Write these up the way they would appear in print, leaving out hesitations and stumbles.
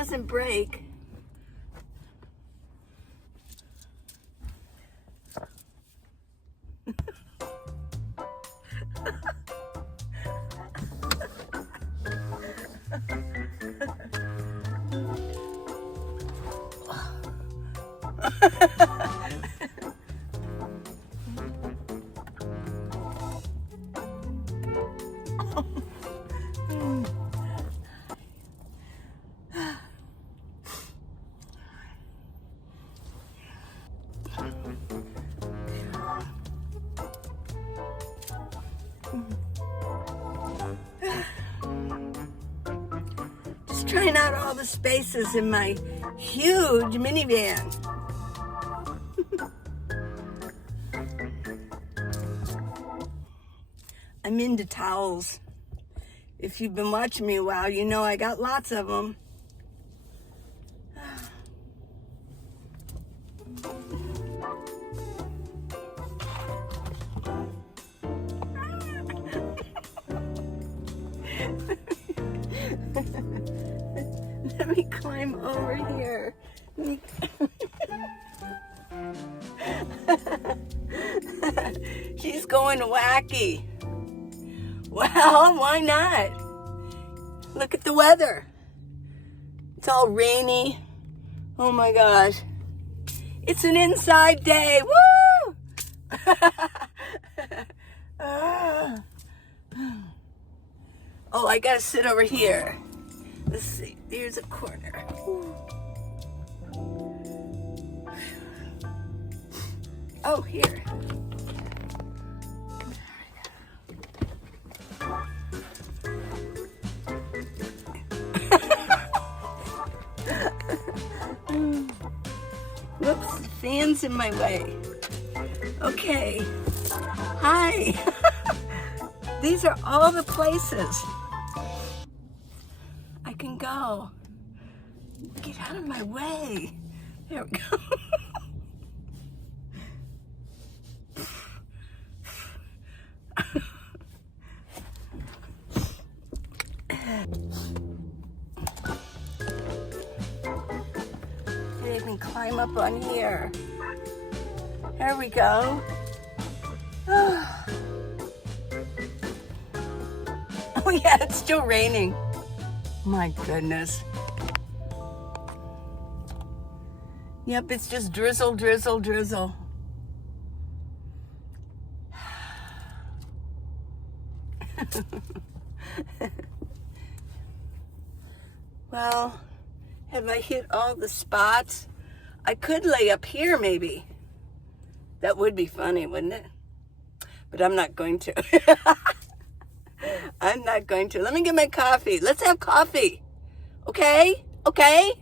doesn't break. Just trying out all the spaces in my huge minivan. I'm into towels. If you've been watching me a while, you know I got lots of them. Let me climb over here. She's going wacky. Well, why not? Look at the weather. It's all rainy. Oh my gosh. It's an inside day. Woo! Oh, I gotta sit over here. Let's see. Here's a corner. Oh, here. Whoops, the fan's in my way. Okay. Hi. These are all the places I can go. Get out of my way. There we go. Can't even climb up on here. There we go. Oh yeah, it's still raining. My goodness. Yep, it's just drizzle, drizzle, drizzle. Well, have I hit all the spots? I could lay up here maybe. That would be funny, wouldn't it? But I'm not going to. I'm not going to. Let me get my coffee. Let's have coffee. Okay? Okay?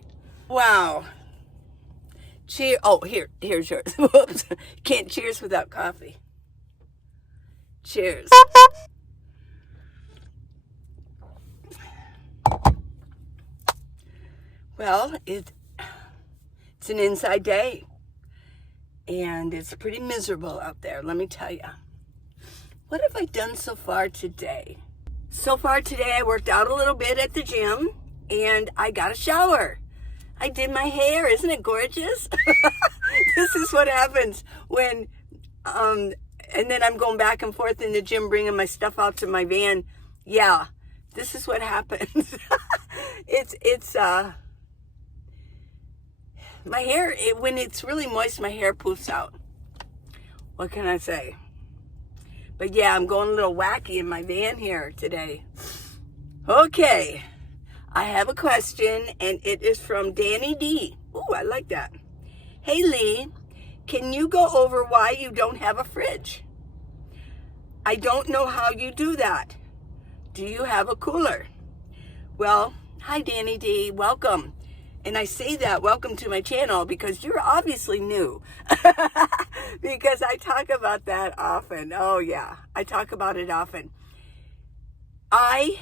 Wow. Cheer. Oh, here's yours. Whoops. Can't cheers without coffee. Cheers. Well, it's an inside day. And it's pretty miserable out there, let me tell you. What have I done so far today? So far today, I worked out a little bit at the gym, and I got a shower. I did my hair. Isn't it gorgeous? This is what happens when, and then I'm going back and forth in the gym, bringing my stuff out to my van. Yeah, this is what happens. My hair, when it's really moist, my hair poofs out. What can I say? But yeah, I'm going a little wacky in my van here today. Okay, I have a question, and it is from Danny D. Ooh, I like that. Hey, Lee, can you go over why you don't have a fridge? I don't know how you do that. Do you have a cooler? Well, hi, Danny D. Welcome. And I say that, welcome to my channel, because you're obviously new. Because I talk about that often. Oh, yeah. I talk about it often. I'm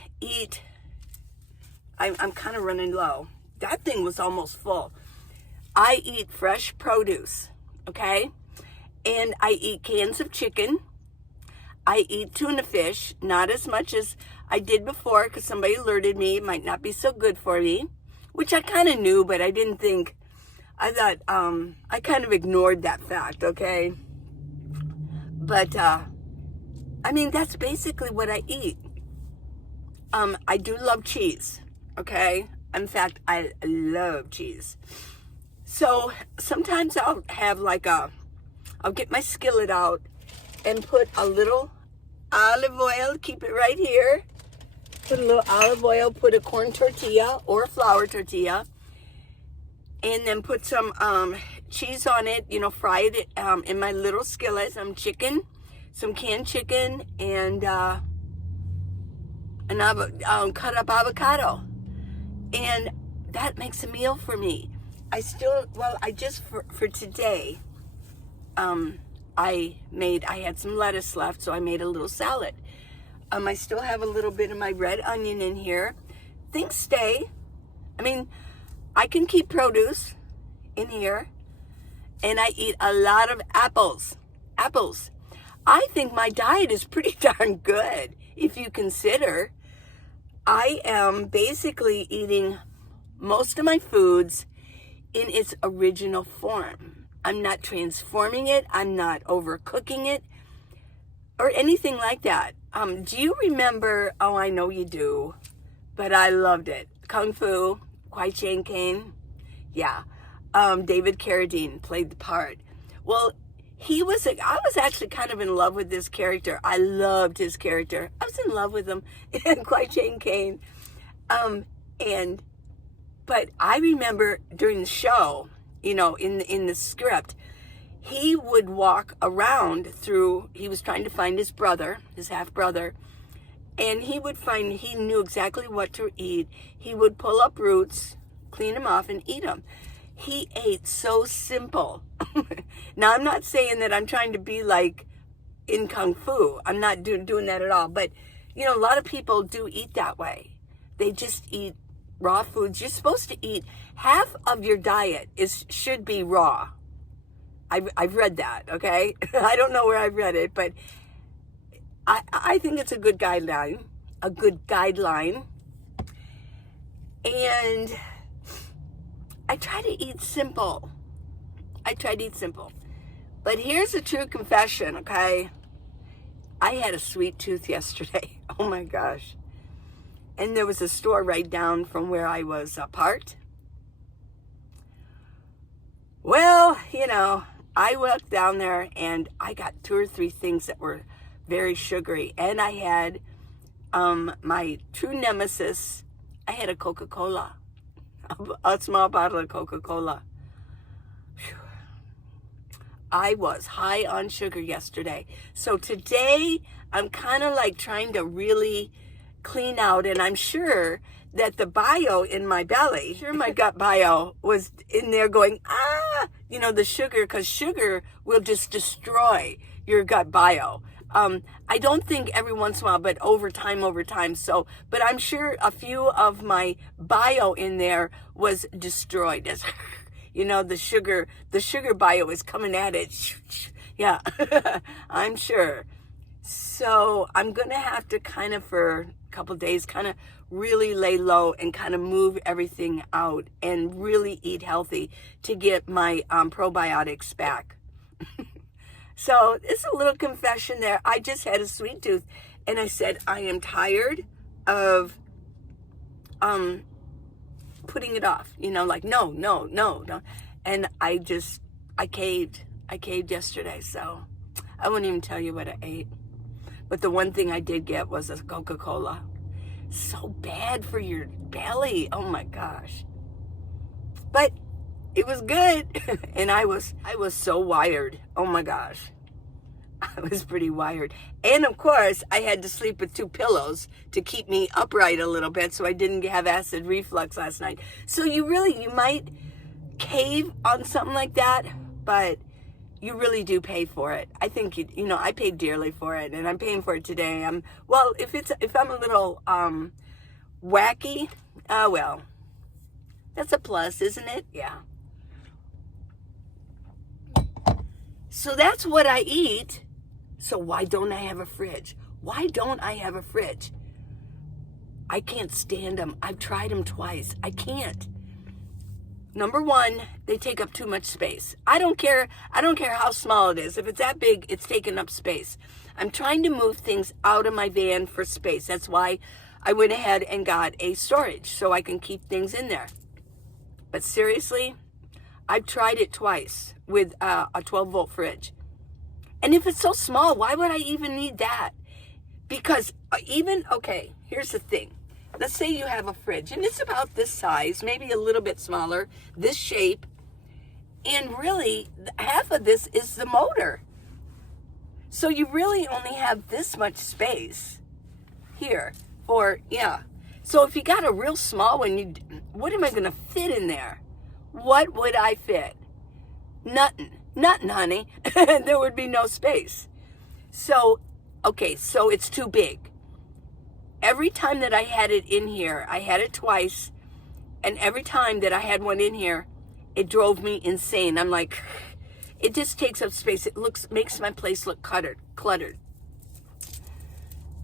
kind of running low. That thing was almost full. I eat fresh produce, okay? And I eat cans of chicken. I eat tuna fish, not as much as I did before, because somebody alerted me it might not be so good for me. which I kind of knew, but I didn't think, I thought, I kind of ignored that fact, okay? But, I mean, that's basically what I eat. I do love cheese, okay? In fact, I love cheese. So sometimes I'll have like I'll get my skillet out and put a little olive oil, keep it right here. Put a little olive oil, put a corn tortilla or a flour tortilla, and then put some cheese on it, you know, fry it in my little skillet, some chicken, some canned chicken, and cut up avocado. And that makes a meal for me. I just, for today, I had some lettuce left, so I made a little salad. I still have a little bit of my red onion in here. Things stay. I mean, I can keep produce in here. And I eat a lot of apples. Apples. I think my diet is pretty darn good, if you consider. I am basically eating most of my foods in its original form. I'm not transforming it. I'm not overcooking it or anything like that. Do you remember, oh, I know you do, but I loved it, Kung Fu, Kwai Chang Caine? Yeah. David Carradine played the part. Well, I was actually kind of in love with this character. I loved his character. I was in love with him in Kwai Chang Caine. But I remember during the show, you know, in the script, he would walk around he was trying to find his brother, his half-brother, and he knew exactly what to eat. He would pull up roots, clean them off, and eat them. He ate so simple. Now, I'm not saying that I'm trying to be like in Kung Fu. I'm not doing that at all. But, you know, a lot of people do eat that way. They just eat raw foods. You're supposed to eat half of your diet should be raw. I've read that, okay? I don't know where I've read it, but I think it's a good guideline. And I try to eat simple. But here's a true confession, okay? I had a sweet tooth yesterday. Oh my gosh. And there was a store right down from where I was parked. Well, you know, I walked down there and I got 2 or 3 things that were very sugary. And I had my true nemesis. I had a Coca-Cola, a small bottle of Coca-Cola. Whew. I was high on sugar yesterday. So today I'm kind of like trying to really clean out, and I'm sure that the bio in my belly, my gut bio was in there going, you know, the sugar, because sugar will just destroy your gut bio. I don't think every once in a while, but over time. So, but I'm sure a few of my bio in there was destroyed. As you know, the sugar bio is coming at it. Yeah, I'm sure. So I'm going to have to kind of, for a couple of days, kind of really lay low and kind of move everything out and really eat healthy to get my probiotics back. So it's a little confession there. I just had a sweet tooth and I said, I am tired of putting it off, you know, like, no. And I caved yesterday. So I won't even tell you what I ate. But the one thing I did get was a Coca-Cola. So bad for your belly. Oh my gosh. But it was good. And I was so wired. Oh my gosh. I was pretty wired. And of course, I had to sleep with 2 pillows to keep me upright a little bit so I didn't have acid reflux last night. So you might cave on something like that, but you really do pay for it. I think you know, I paid dearly for it, and I'm paying for it today. If I'm a little wacky, well, that's a plus, isn't it? Yeah. So that's what I eat. So why don't I have a fridge? I can't stand them. I've tried them twice. I can't. Number one, they take up too much space. I don't care how small it is. If it's that big, it's taking up space. I'm trying to move things out of my van for space. That's why I went ahead and got a storage so I can keep things in there. But seriously, I've tried it twice with a 12-volt fridge. And if it's so small, why would I even need that? Because okay, here's the thing. Let's say you have a fridge, and it's about this size, maybe a little bit smaller, this shape, and really, half of this is the motor. So you really only have this much space here for, yeah. So if you got a real small one, what am I going to fit in there? What would I fit? Nothing, honey. There would be no space. So, okay, so it's too big. Every time that I had it in here, I had it twice, and every time that I had one in here, it drove me insane. I'm like, it just takes up space. It makes my place look cluttered.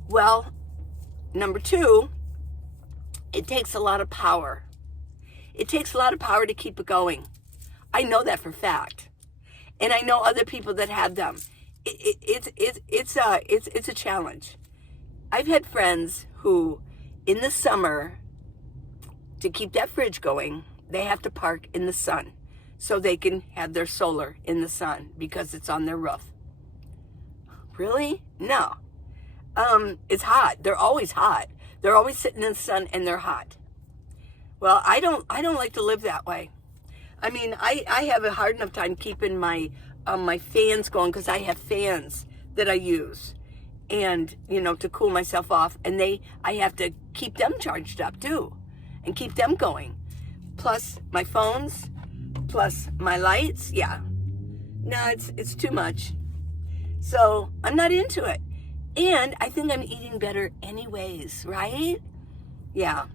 Well, number two, it takes a lot of power. It takes a lot of power to keep it going. I know that for a fact, and I know other people that have them. It's a challenge. I've had friends who, in the summer, to keep that fridge going, they have to park in the sun so they can have their solar in the sun because it's on their roof. Really? No. It's hot. They're always hot. They're always sitting in the sun and they're hot. Well, I don't like to live that way. I mean, I have a hard enough time keeping my fans going because I have fans that I use. And, to cool myself off. And I have to keep them charged up too. And keep them going. Plus my phones. Plus my lights. Yeah. No, it's too much. So I'm not into it. And I think I'm eating better anyways, right? Yeah.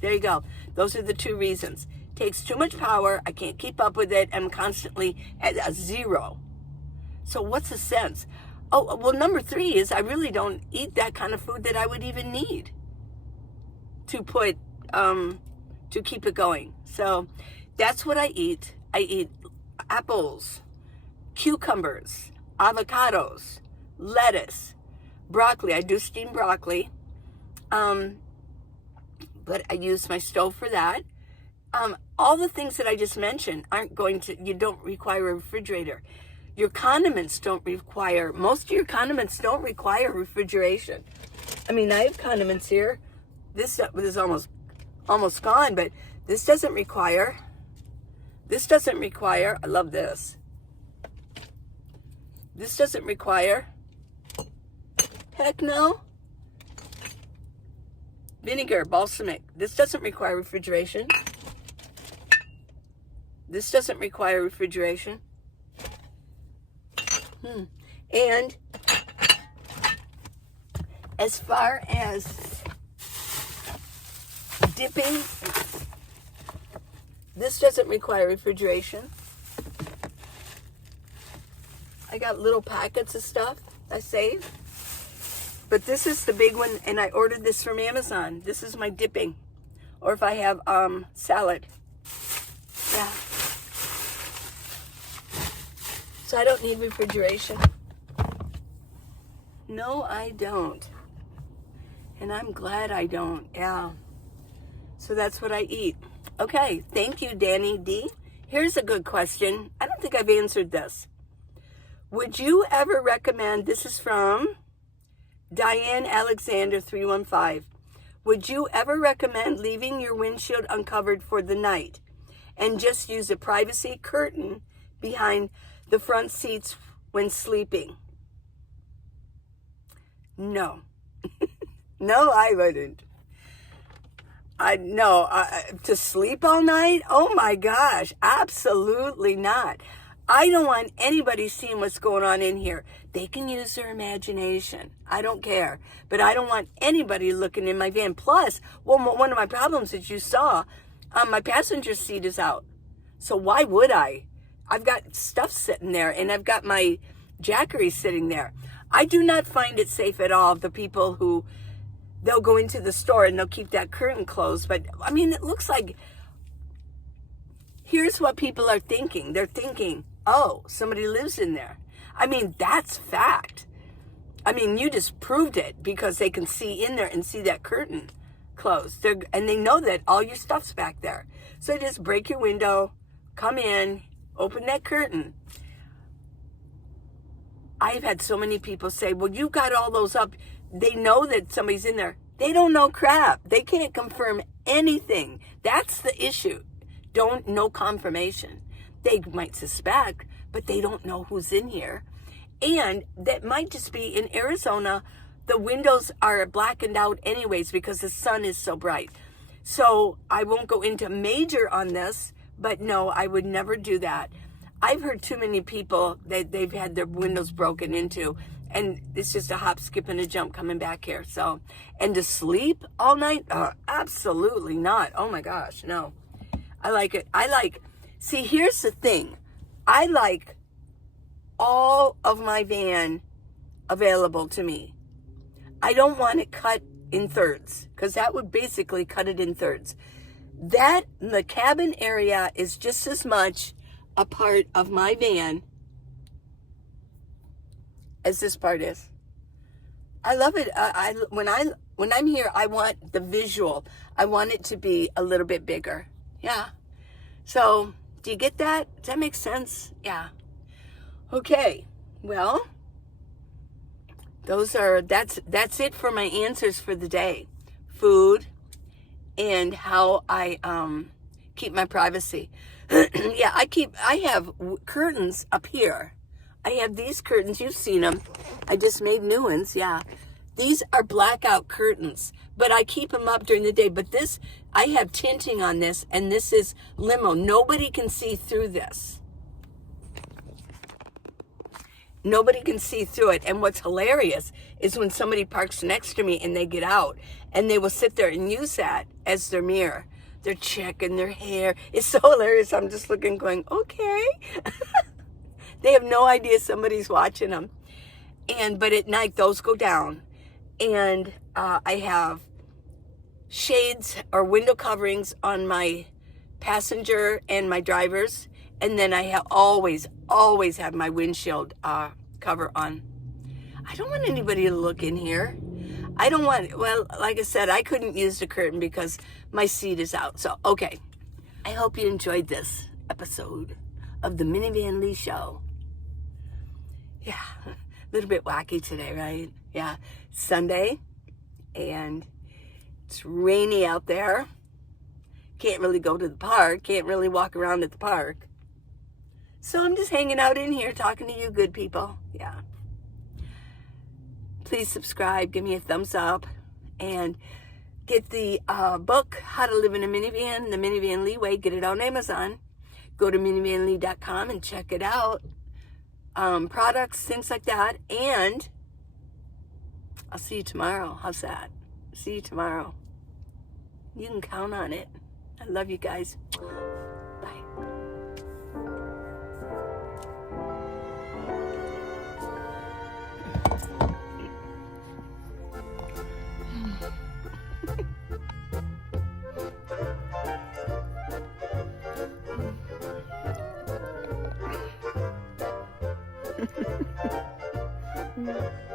There you go. Those are the two reasons. Takes too much power. I can't keep up with it. I'm constantly at a zero. So what's the sense? Oh, well, number three is I really don't eat that kind of food that I would even need to keep it going. So that's what I eat. I eat apples, cucumbers, avocados, lettuce, broccoli. I do steam broccoli, but I use my stove for that. All the things that I just mentioned you don't require a refrigerator. Most of your condiments don't require refrigeration. I mean, I have condiments here. This is almost gone, but this doesn't require, I love this. This doesn't require, heck no. Vinegar, balsamic. This doesn't require refrigeration. This doesn't require refrigeration. And as far as dipping, this doesn't require refrigeration. I got little packets of stuff I save. But this is the big one, and I ordered this from Amazon. This is my dipping. Or if I have salad. Yeah. So I don't need refrigeration. No, I don't. And I'm glad I don't. Yeah. So that's what I eat. Okay. Thank you, Danny D. Here's a good question. I don't think I've answered this. Would you ever recommend, this is from Diane Alexander 315. Would you ever recommend leaving your windshield uncovered for the night and just use a privacy curtain behind the front seats when sleeping? No. No, I wouldn't. To sleep all night? Oh my gosh, absolutely not. I don't want anybody seeing what's going on in here. They can use their imagination. I don't care. But I don't want anybody looking in my van. Plus, one of my problems that you saw, my passenger seat is out. So why would I? I've got stuff sitting there, and I've got my Jackery sitting there. I do not find it safe at all, the people who, they'll go into the store and they'll keep that curtain closed. But, I mean, it looks like, here's what people are thinking. They're thinking, oh, somebody lives in there. I mean, that's fact. I mean, you just proved it because they can see in there and see that curtain closed. And they know that all your stuff's back there. So just break your window, come in, open that curtain. I've had so many people say, well, you got all those up. They know that somebody's in there. They don't know crap. They can't confirm anything. That's the issue. No confirmation. They might suspect, but they don't know who's in here. And that might just be in Arizona. The windows are blackened out anyways because the sun is so bright. So I won't go into major on this, but no, I would never do that. I've heard too many people that they've had their windows broken into, and it's just a hop, skip, and a jump coming back here. So, and to sleep all night? Absolutely not. Oh my gosh, no. I like it. See, here's the thing. I like all of my van available to me. I don't want it cut in thirds, because that would basically cut it in thirds. The cabin area is just as much a part of my van as this part is. I love it. When I'm here, I want the visual. I want it to be a little bit bigger. Yeah. So, do you get that? Does that make sense? Yeah. Okay. Well, that's it for my answers for the day. Food and how I keep my privacy. Yeah, I have curtains up here. I have these curtains. You've seen them. I just made new ones. Yeah. These are blackout curtains, but I keep them up during the day. But this, I have tinting on this, and this is limo. Nobody can see through this. Nobody can see through it. And what's hilarious is when somebody parks next to me and they get out, and they will sit there and use that as their mirror. They're checking their hair. It's so hilarious. I'm just looking, going, okay. They have no idea somebody's watching them. But at night, those go down. And I have shades or window coverings on my passenger and my drivers. And then I have always have my windshield cover on. I don't want anybody to look in here. Well, like I said, I couldn't use the curtain because my seat is out. So, okay. I hope you enjoyed this episode of the Minivan Lee Show. Yeah, a little bit wacky today, right? Yeah, Sunday, and it's rainy out there. Can't really go to the park. Can't really walk around at the park. So I'm just hanging out in here talking to you good people. Yeah. Please subscribe, give me a thumbs up, and get the book, How to Live in a Minivan, The Minivan Lee Way. Get it on Amazon. Go to minivanlee.com and check it out. Products, things like that. And I'll see you tomorrow. How's that? See you tomorrow. You can count on it. I love you guys. Bye. Mm-hmm.